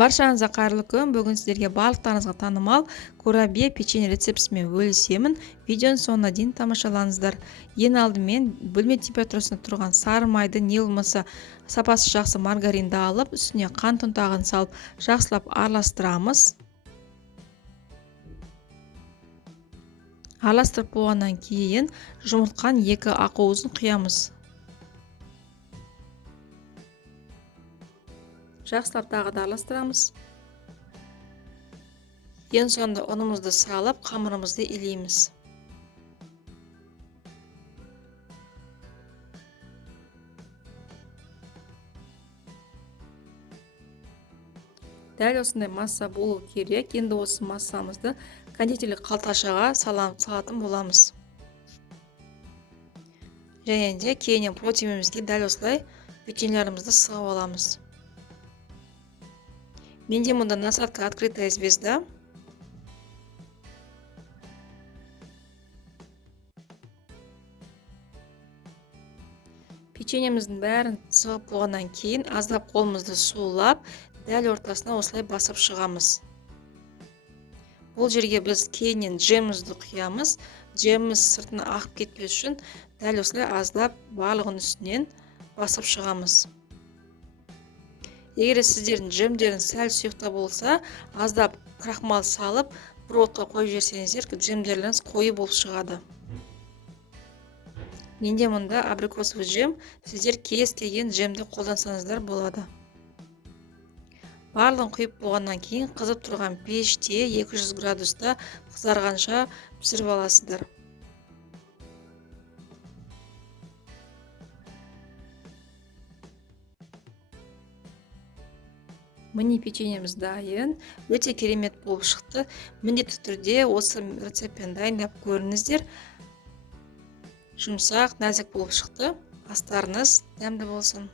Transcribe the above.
Баршаңызға қайырлы күн. Бүгін сіздерге барлықтарыңызға танымал курабье печенье рецептісімен бөлісемін. Видеоның соңына дейін тамашалаңыздар. Ең алдымен бөлме температурасында тұрған сары майды не болмаса сапасы жақсы маргаринді алып, үстіне қант ұнтағын салып, жақсылап араластырамыз. Араластырып болғаннан кейін жұмыртқаның 2 ақуызын құямыз. Жақсылап тағы да араластырамыз. Ең соңында ұнымызды салып, қамырымызды илейміз. Дәл осындай масса болу керек. Енді осы массамызды кондитерлік қалташаға салатын боламыз. Және де кейіннен противнімізге дәл осылай печеньелерімізді сығып аламыз. Менде мұнда насадка открытая звезда. Печеньеміздің бәрін сығып болғаннан кейін аздап қолымызды сулап, дәл ортасына осылай басып шығамыз. Бұл жерге біз кейіннен джемімізді құямыз. Джеміміз сыртына ағып кетпес үшін дәл осылай аздап барлығын үстінен басып шығамыз. Егер сіздердің джемдерін сәл сұйықта болса, аздап крахмал салып, бір отқа қойып жіберсеңіздер, джемдеріңіз қою болып шығады. Менде мұнда абрикосовый джем, сіздер кез келген джемді қолдансаңыздар болады. Барлығын құйып болғаннан кейін қызып тұрған пеште 200 градуста қызарғанша пісіріп аласыздар. Міне печеньеміз дайын, өте керемет болып шықты. Міндетті түрде осы рецептпен дайындап көріңіздер. Жұмсақ, нәзік болып шықты. Астарыңыз дәмді болсын.